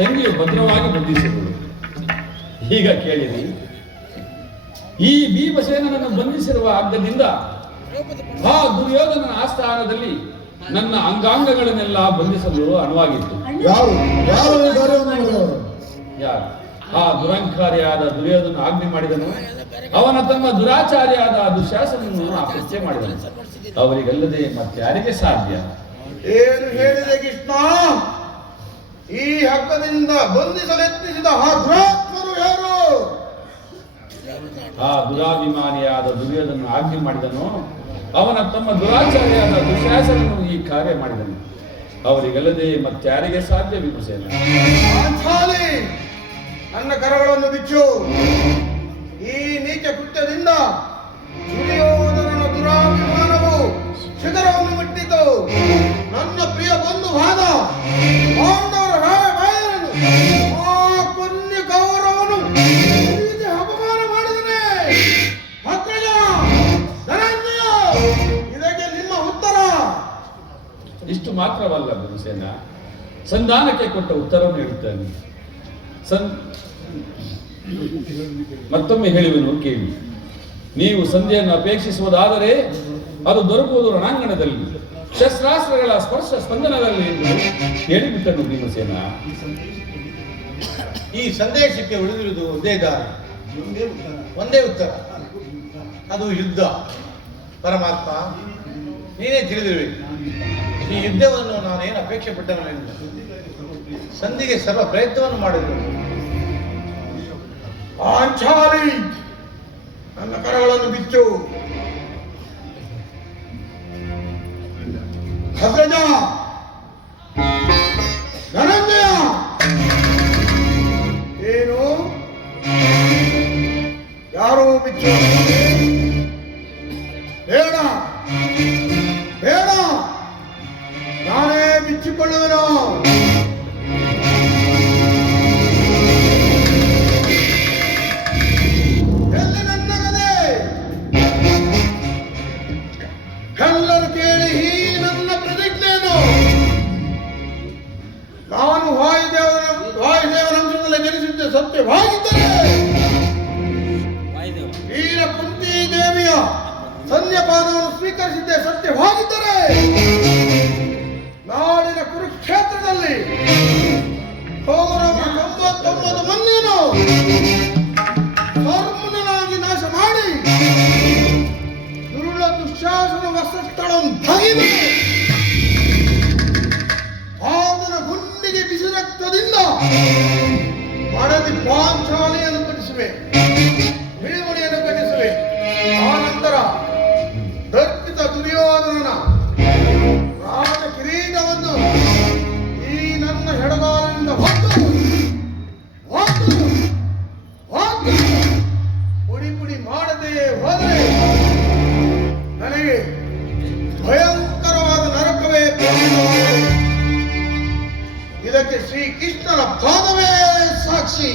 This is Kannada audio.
ತಂಗಿಯು ಭದ್ರವಾಗಿ ಬಂಧಿಸಿರುವುದು. ಈಗ ಕೇಳಿರಿ, ಈ ಭೀಮಸೇನನನ್ನು ಬಂಧಿಸಿರುವ ಹಗ್ಗದಿಂದ ಆ ದುರ್ಯೋಧನನ ಆಸ್ಥಾನದಲ್ಲಿ ನನ್ನ ಅಂಗಾಂಗಗಳನ್ನೆಲ್ಲ ಬಂಧಿಸಲು ಅನುವಾಗಿತ್ತು. ಯಾರು? ಆ ದುರಂಕಾರಿಯಾದ ದುರ್ಯೋಧನ ಆಜ್ಞೆ ಮಾಡಿದನು. ಅವನ ತಮ್ಮ ದುರಾಚಾರಿಯಾದ ದುಶ್ಯಾಸನನ್ನು ಅಪರಿಚಯ ಮಾಡಿದನು. ಅವರಿಗಲ್ಲದೆ ಮತ್ತಾರಿಗೆ ಸಾಧ್ಯ? ಏನು ಹೇಳಿದೆ ಕೃಷ್ಣ? ಈ ಹಗ್ಗದಿಂದ ಬಂಧಿಸಲೆತ್ನಿಸಿದ ಆ ದುರಾತ್ಮರು ಯಾರು? ಆ ದುರಾಭಿಮಾನಿಯಾದ ದುರ್ಯೋಧನ ಆಜ್ಞೆ ಮಾಡಿದನು. ಅವನ ತಮ್ಮ ದುರಾಚಾರಿಯಾದ ದುಶ್ಯಾಸನನು ಈ ಕಾರ್ಯ ಮಾಡಿದನು. ಅವರಿಗಲ್ಲದೆ ಮತ್ತಾರಿಗೆ ಸಾಧ್ಯ? ಭೀಮಸೇನ, ನನ್ನ ಕರಗಳನ್ನು ಬಿಚ್ಚು. ಈ ನೀಚ ಕೃತ್ಯದಿಂದ ದುರ್ಯೋಧನನ ದುರಾಭಿಮಾನವು ಶಿಖರವನ್ನು ಮುಟ್ಟಿತು. ನನ್ನ ಪ್ರಿಯ ಬಂಧುವಾದ ಪಾಂಡವರ ರಾಯಭಾಯರನ್ನು, ಆ ಪುಣ್ಯ ಗೌರವನು ಅಪಮಾನ ಮಾಡಿದನೆ. ಅಗ್ರಜ, ಧನಂಜಯ, ಇದಕ್ಕೆ ನಿಮ್ಮ ಉತ್ತರ? ಇಷ್ಟು ಮಾತ್ರವಲ್ಲ ಭೀಮಸೇನ, ಸಂಧಾನಕ್ಕೆ ಕೊಟ್ಟ ಉತ್ತರವನ್ನು ನೀಡುತ್ತಾನೆ. ಮತ್ತೊಮ್ಮೆ ಹೇಳುವೆನು ಕೇಳಿ. ನೀವು ಸಂಧಿಯನ್ನು ಅಪೇಕ್ಷಿಸುವುದಾದರೆ ಅದು ದೊರಕುವುದು ರಣಾಂಗಣದಲ್ಲಿ, ಶಸ್ತ್ರಾಸ್ತ್ರಗಳ ಸ್ಪರ್ಶ ಸ್ಪಂದನದಲ್ಲಿ ಎಂದು ಹೇಳಿಬಿಟ್ಟನು ಭೀಮಸೇನ. ಈ ಸಂದೇಶಕ್ಕೆ ಉಳಿದಿರುವುದು ಒಂದೇ ದಾರಿ, ಒಂದೇ ಉತ್ತರ. ಅದು ಯುದ್ಧ. ಪರಮಾತ್ಮ, ನೀನೇ ತಿಳಿದಿರುವೆ. ಈ ಯುದ್ಧವನ್ನು ನಾನೇನು ಅಪೇಕ್ಷೆ ಪಟ್ಟನಲ್ಲ, ಸಂಧಿಗೆ ಸರ್ವ ಪ್ರಯತ್ನವನ್ನು ಮಾಡಿದರು. ಪಾಂಚಾಲಿ, ನನ್ನ ಕರಗಳನ್ನು ಬಿಚ್ಚು. ಅಗ್ರಜ, ಧನಂಜಯ, ಏನು ಯಾರೋ ಬಿಚ್ಚು? ಬೇಡ ಬೇಡ, ನಾನೇ ಬಿಚ್ಚಿಕೊಳ್ಳುವೆನು. ಎಲ್ಲರೂ ಕೇಳಿ ಈ ನನ್ನ ಪ್ರತಿಜ್ಞೆಯನ್ನು. ನಾನು ವಾಯುದೇವರಂಶದಲ್ಲಿ ಜನಿಸಿದ್ದ ಸತ್ಯವಾಗಿದ್ದರೆ, ವೀರ ಕುಂತಿ ದೇವಿಯ ಸನ್ಯಪಾನವನ್ನು ಸ್ವೀಕರಿಸಿದ್ದೆ ಸತ್ಯವಾಗಿದ್ದರೆ, ನಾಡಿನ ಕುರುಕ್ಷೇತ್ರದಲ್ಲಿ ಕೌರವ 99 ಮಂದಿಯನ್ನು ಕರ್ಮನಾಗಿ ನಾಶ ಮಾಡಿ ದುಶ್ಯಾಸನ ವಸ್ತ್ರಗಳನ್ನು ತೆಗೆದು ಆತನ ಗುಂಡಿಗೆ ಬಿಸಿ ರಕ್ತದಿಂದ ಮಡದಿ ಪಾಂಚಾಲಿಯನ್ನು ಕಟ್ಟಿಸುವೆ, ಹಿಳಿಮುಡಿಯನ್ನು ಕಟ್ಟಿಸುವೆ. ಆ ನಂತರ ದರ್ಪಿತ ದುರ್ಯೋಧನನ ರಾಜ ಕಿರೀಟವನ್ನು ಈ ನನ್ನ ಎಡಗಾಲಿನಿಂದ ಪುಡಿ ಪುಡಿ ಮಾಡದೆ ಹೋದರೆ ನನಗೆ ಭಯಂಕರವಾದ ನರಕವೇ. ಇದಕ್ಕೆ ಶ್ರೀಕೃಷ್ಣನ ಪಾದವೇ ಸಾಕ್ಷಿ.